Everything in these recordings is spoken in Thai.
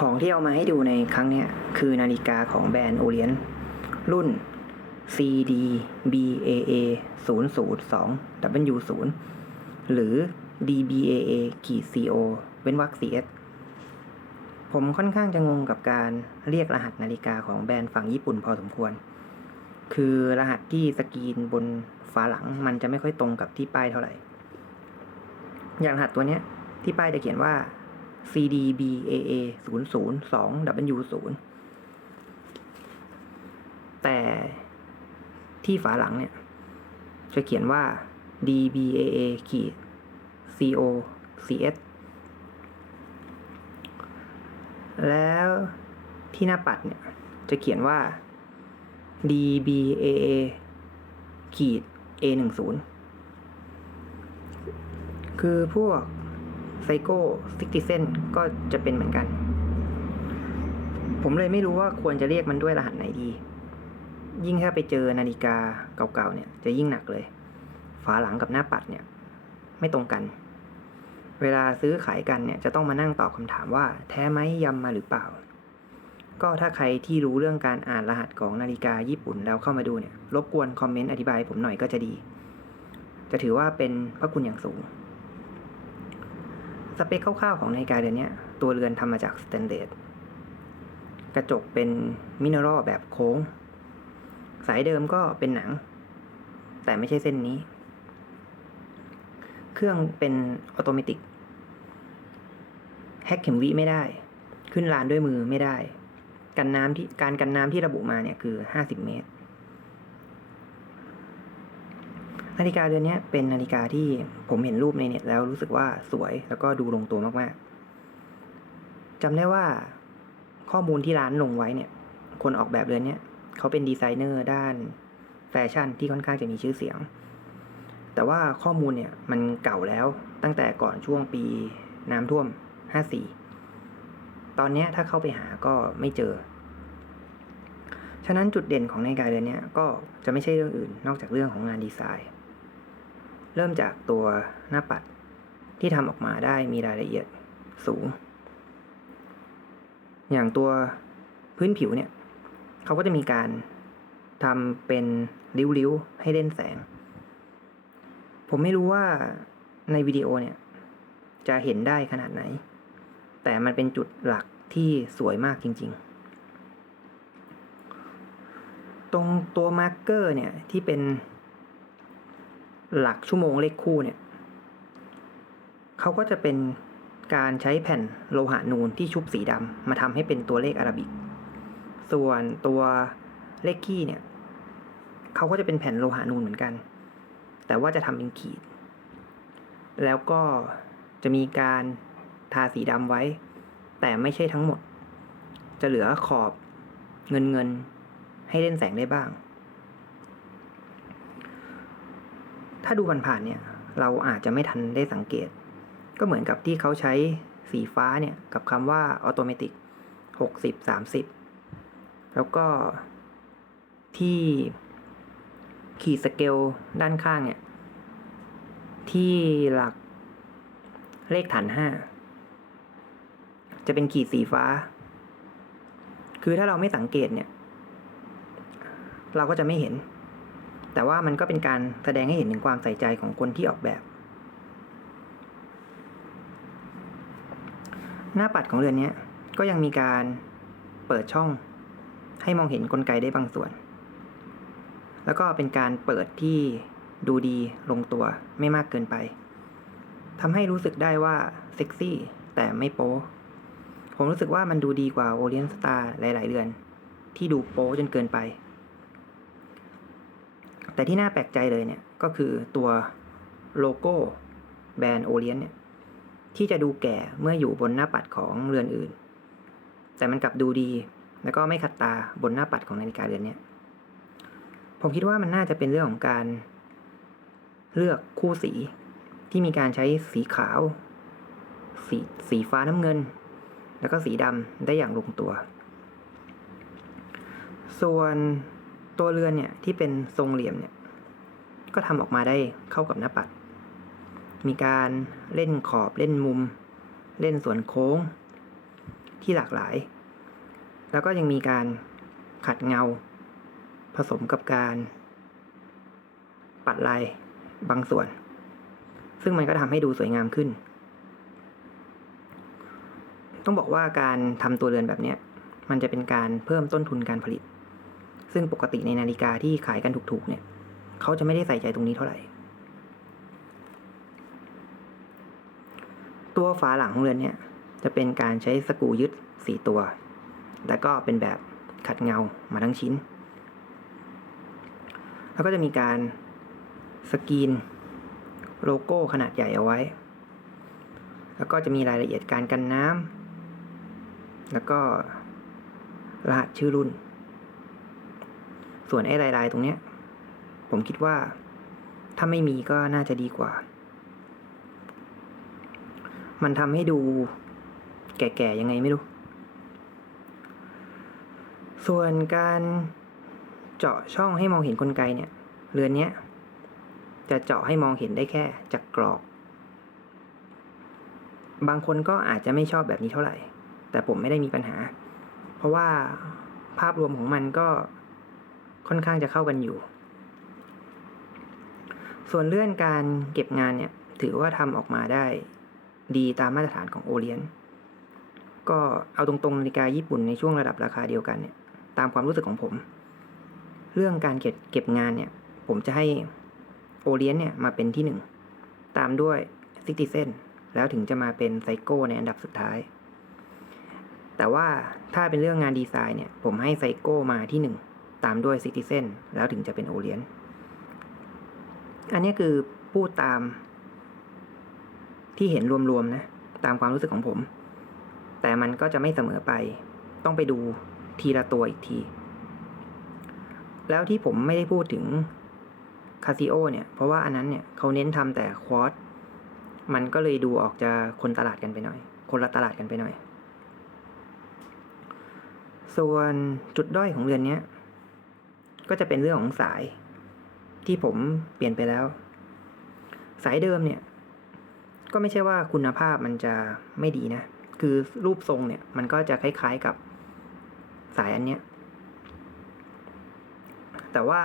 ของที่เอามาให้ดูในครั้งนี้คือนาฬิกาของแบรนด์โอเลียน รุ่น CD BAA 0 0 2 W 0หรือ DBAA ขีด CO เว้นวรรค CS ผมค่อนข้างจะงงกับการเรียกรหัสนาฬิกาของแบรนด์ฝั่งญี่ปุ่นพอสมควร คือรหัสที่สกรีนบนฝาหลังมันจะไม่ค่อยตรงกับที่ป้ายเท่าไหร่ อย่างรหัสตัวเนี้ยที่ป้ายจะเขียนว่า CDBAA 0 0 2 W 0แต่ที่ฝาหลังเนี่ย จะเขียนว่า DBAA ขีด CO CS แล้วที่หน้าปัดเนี่ย จะเขียนว่า DBAA ขีด A 1 0คือพวก ไซโก้ซิกติเซนก็จะเป็นเหมือนกัน ผมเลยไม่รู้ว่าควรจะเรียกมันด้วยรหัสไหนดี ยิ่งถ้าไปเจอนาฬิกาเก่าๆเนี่ย จะยิ่งหนักเลย ฝาหลังกับหน้าปัดเนี่ย ไม่ตรงกัน เวลาซื้อขายกันเนี่ย จะต้องมานั่งตอบคำถามว่า แท้ไหมยำมาหรือเปล่า ก็ถ้าใครที่รู้เรื่องการอ่านรหัสของนาฬิกาญี่ปุ่นแล้วเข้ามาดูเนี่ย รบกวนคอมเมนต์อธิบายผมหน่อยก็จะดี จะถือว่าเป็นพระคุณอย่างสูง สเปคคร่าวๆของนาฬิกาเรือนนี้ตัวเรือนทำมาจากสแตนเลสกระจกเป็นมินเนอรัลแบบโค้ง สายเดิมก็เป็นหนัง แต่ไม่ใช่เส้นนี้ เครื่องเป็นออโตเมติกแฮกเข็มวิไม่ได้ ขึ้นลานด้วยมือไม่ได้ กันน้ำที่การกันน้ำที่ระบุมาเนี่ยคือ 50 เมตร นาฬิกาเรือนนี้เป็นนาฬิกาที่ผมเห็นรูปในเน็ตแล้วรู้สึกว่าสวยแล้วก็ดูลงตัวมากๆจำได้ว่าข้อมูลที่ร้านลงไว้เนี่ย คนออกแบบเรือนนี้เขาเป็นดีไซเนอร์ด้านแฟชั่นที่ค่อนข้างจะมีชื่อเสียง แต่ว่าข้อมูลเนี่ยมันเก่าแล้วตั้งแต่ก่อนช่วงปีน้ำท่วม 54 ตอนนี้ถ้าเข้าไปหาก็ไม่เจอ ฉะนั้นจุดเด่นของนาฬิกาเรือนนี้ก็จะไม่ใช่เรื่องอื่นนอกจากเรื่องของงานดีไซน์ เริ่มจากตัวหน้าปัดที่ทำออกมาได้มีรายละเอียดสูง อย่างตัวพื้นผิวเนี่ย เขาก็จะมีการทำเป็นริ้วๆ ให้เล่นแสง ผมไม่รู้ว่าในวิดีโอเนี่ย จะเห็นได้ขนาดไหน แต่มันเป็นจุดหลักที่สวยมากจริง ๆ ตรงตัวมาร์กเกอร์เนี่ย ที่เป็น หลักชั่วโมงเลขคู่เนี่ยเขาก็จะเป็นการใช้แผ่นโลหะนูนที่ชุบสีดำมาทำให้เป็นตัวเลขอาราบิก ส่วนตัวเลขคี่เนี่ยเขาก็จะเป็นแผ่นโลหะนูนเหมือนกัน แต่ว่าจะทำเป็นขีด แล้วก็จะมีการทาสีดำไว้ แต่ไม่ใช่ทั้งหมด จะเหลือขอบเงินเงินให้เล่นแสงได้บ้าง ถ้าดูผ่านๆเนี่ย เราอาจจะไม่ทันได้สังเกต ก็เหมือนกับที่เขาใช้สีฟ้าเนี่ย กับคำว่าออโตเมติกหกสิบสามสิบแล้วก็ที่ขีดสเกลด้านข้างเนี่ย ที่หลักเลขฐานห้าจะเป็นขีดสีฟ้า คือถ้าเราไม่สังเกตเนี่ย เราก็จะไม่เห็น แต่ว่ามันก็เป็นการแสดงให้เห็นถึงความใส่ใจของคนที่ออกแบบ หน้าปัดของเรือนนี้ก็ยังมีการเปิดช่องให้มองเห็นกลไกได้บางส่วน แล้วก็เป็นการเปิดที่ดูดีลงตัวไม่มากเกินไปทำให้รู้สึกได้ว่าเซ็กซี่แต่ไม่โป๊ผมรู้สึกว่ามันดูดีกว่าโอเลียนสตาร์หลาย ๆ เรือน ที่ดูโป๊จนเกินไป แต่ที่น่าแปลกใจเลยเนี่ยก็คือตัวโลโก้แบรนด์โอเลียนเนี่ยที่จะดูแก่เมื่ออยู่บนหน้าปัดของเรือนอื่น แต่มันกลับดูดี แล้วก็ไม่ขัดตาบนหน้าปัดของนาฬิกาเรือนเนี้ยผมคิดว่ามันน่าจะเป็นเรื่องของการเลือกคู่สีที่มีการใช้สีขาว สีสีฟ้าน้ำเงิน แล้วก็สีดำได้อย่างลงตัว ส่วน ตัวเรือนเนี่ยที่เป็นทรงเหลี่ยมเนี่ยก็ทำออกมาได้เข้ากับหน้าปัด มีการเล่นขอบเล่นมุม เล่นส่วนโค้ง ที่หลากหลาย แล้วก็ยังมีการขัดเงา ผสมกับการ ปัดลายบางส่วน ซึ่งมันก็ทำให้ดูสวยงามขึ้น ต้องบอกว่าการทำตัวเรือนแบบนี้มันจะเป็นการเพิ่มต้นทุนการผลิต ซึ่งปกติในนาฬิกาที่ขายกันถูกๆเนี่ยเขาจะไม่ได้ใส่ใจตรงนี้เท่าไหร่ ตัวฝาหลังของเรือนเนี่ยจะเป็นการใช้สกูยึดสี่ตัว แล้วก็เป็นแบบขัดเงามาทั้งชิ้น แล้วก็จะมีการสกรีนโลโก้ขนาดใหญ่เอาไว้ แล้วก็จะมีรายละเอียดการกันน้ำ แล้วก็รหัสชื่อรุ่น ส่วนไอ้ลายๆ ตรงเนี้ย ผมคิดว่า ถ้าไม่มีก็น่าจะดีกว่า มันทำให้ดูแก่ๆยังไงไม่รู้ ส่วนการเจาะช่องให้มองเห็นกลไกเนี่ย เรือนเนี้ย จะเจาะให้มองเห็นได้แค่จากกรอบบางคนก็อาจจะไม่ชอบแบบนี้เท่าไหร่ แต่ผมไม่ได้มีปัญหา เพราะว่าภาพรวมของมันก็ ค่อนข้างจะเข้ากันอยู่ ส่วนเรื่องการเก็บงานเนี่ย ถือว่าทำออกมาได้ดีตามมาตรฐานของโอเลียน ก็เอาตรงๆนาฬิกาญี่ปุ่นในช่วงระดับราคาเดียวกันเนี่ย ตามความรู้สึกของผม เรื่องการเก็บเก็บงานเนี่ย ผมจะให้โอเลียนเนี่ยมาเป็นที่หนึ่งตามด้วยซิติเซนแล้วถึงจะมาเป็นไซโก้ในอันดับสุดท้าย แต่ว่าถ้าเป็นเรื่องงานดีไซน์เนี่ย ผมให้ไซโก้มาที่หนึ่ง ตามด้วยซิติเซนแล้วถึงจะเป็นโอเลียนอันนี้คือพูดตามที่เห็นรวมๆนะ ตามความรู้สึกของผม แต่มันก็จะไม่เสมอไป ต้องไปดูทีละตัวอีกที แล้วที่ผมไม่ได้พูดถึงคาซิโอเนี่ย เพราะว่าอันนั้นเนี่ยเขาเน้นทำแต่ควอตมันก็เลยดูออกจะคนตลาดกันไปหน่อย คนละตลาดกันไปหน่อย ส่วนจุดด้อยของเรือนเนี้ย ก็จะเป็นเรื่องของสายที่ผมเปลี่ยนไปแล้ว สายเดิมเนี่ย ก็ไม่ใช่ว่าคุณภาพมันจะไม่ดีนะ คือรูปทรงเนี่ย มันก็จะคล้ายๆกับสายอันเนี้ย แต่ว่า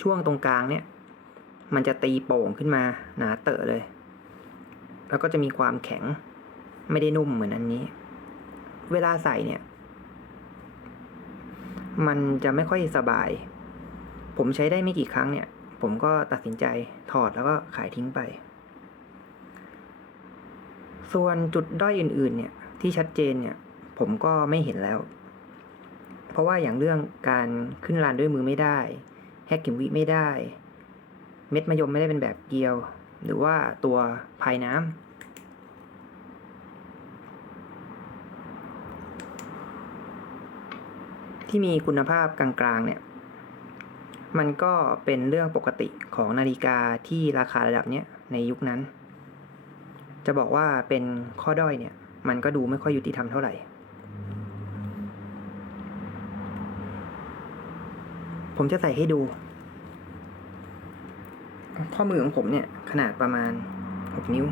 ช่วงตรงกลางเนี่ย มันจะตีโป่งขึ้นมาหนาเตอะเลย แล้วก็จะมีความแข็งไม่ได้นุ่มเหมือนอันนี้ เวลาใส่เนี่ย มันจะไม่ค่อยสบาย ผมใช้ได้ไม่กี่ครั้งเนี่ย ผมก็ตัดสินใจถอดแล้วก็ขายทิ้งไป ส่วนจุดด้อยอื่น ๆ เนี่ยที่ชัดเจนเนี่ย ผมก็ไม่เห็นแล้ว เพราะว่าอย่างเรื่องการขึ้นลานด้วยมือไม่ได้ แฮกเข็มวิไม่ได้ เม็ดมะยมไม่ได้เป็นแบบเกลียว หรือว่าตัวภายน้ำ ที่มีคุณภาพกลางๆเนี่ยมันก็เป็นเรื่องปกติของนาฬิกาที่ราคาระดับเนี้ยในยุคนั้น จะบอกว่าเป็นข้อด้อยเนี่ยมันก็ดูไม่ค่อยยุติธรรมเท่าไหร่ ผมจะใส่ให้ดู ข้อมือของผมเนี่ยขนาดประมาณ 6 นิ้ว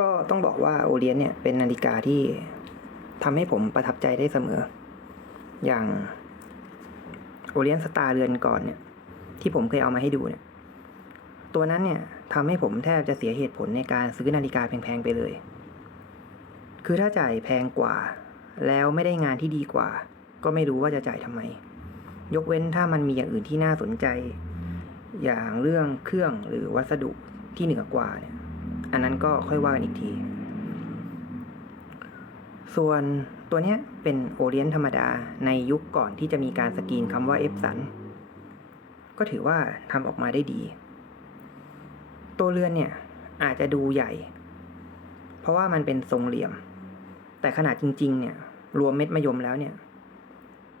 ก็ต้องบอกว่าโอเลียนเนี่ยเป็นนาฬิกาที่ทำให้ผมประทับใจได้เสมอ อย่างโอเลียนสตาร์เรือนก่อนเนี่ยที่ผมเคยเอามาให้ดูเนี่ย ตัวนั้นเนี่ยทำให้ผมแทบจะเสียเหตุผลในการซื้อนาฬิกาแพงๆไปเลย คือถ้าจ่ายแพงกว่า แล้วไม่ได้งานที่ดีกว่า ก็ไม่รู้ว่าจะจ่ายทำไม ยกเว้นถ้ามันมีอย่างอื่นที่น่าสนใจ อย่างเรื่องเครื่องหรือวัสดุที่เหนือกว่าเนี่ย อันนั้นก็ค่อยว่ากันอีกที ส่วนตัวเนี้ยเป็นโอเลียนธรรมดาในยุคก่อนที่จะมีการสกรีนคำว่าเอฟสันก็ถือว่าทำออกมาได้ดี ตัวเรือนเนี่ยอาจจะดูใหญ่ เพราะว่ามันเป็นทรงเหลี่ยม แต่ขนาดจริง ๆ เนี่ย รวมเม็ดมะยมแล้วเนี่ย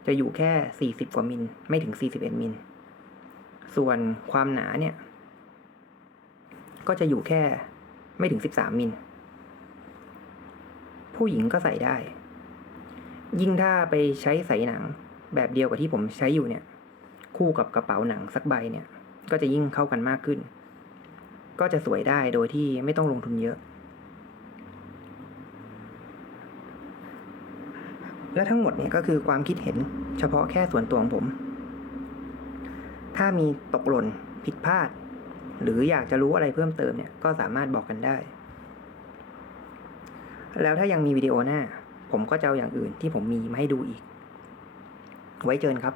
จะอยู่แค่ 40 กว่ามิล ไม่ถึง 41 มิล ส่วนความหนาเนี่ย ก็จะอยู่แค่ ไม่ถึง 13 มิล ผู้หญิงก็ใส่ได้ ยิ่งถ้าไปใช้ใส่หนังแบบเดียวกับที่ผมใช้อยู่เนี่ย คู่กับกระเป๋าหนังสักใบเนี่ย ก็จะยิ่งเข้ากันมากขึ้น ก็จะสวยได้โดยที่ไม่ต้องลงทุนเยอะ และทั้งหมดเนี่ยก็คือความคิดเห็นเฉพาะแค่ส่วนตัวของผม ถ้ามีตกหล่นผิดพลาด หรืออยากจะรู้อะไรเพิ่มเติมเนี่ยก็สามารถบอกกันได้ แล้วถ้ายังมีวิดีโอหน้า ผมก็จะเอาอย่างอื่นที่ผมมีมาให้ดูอีก ไว้เจอกันครับ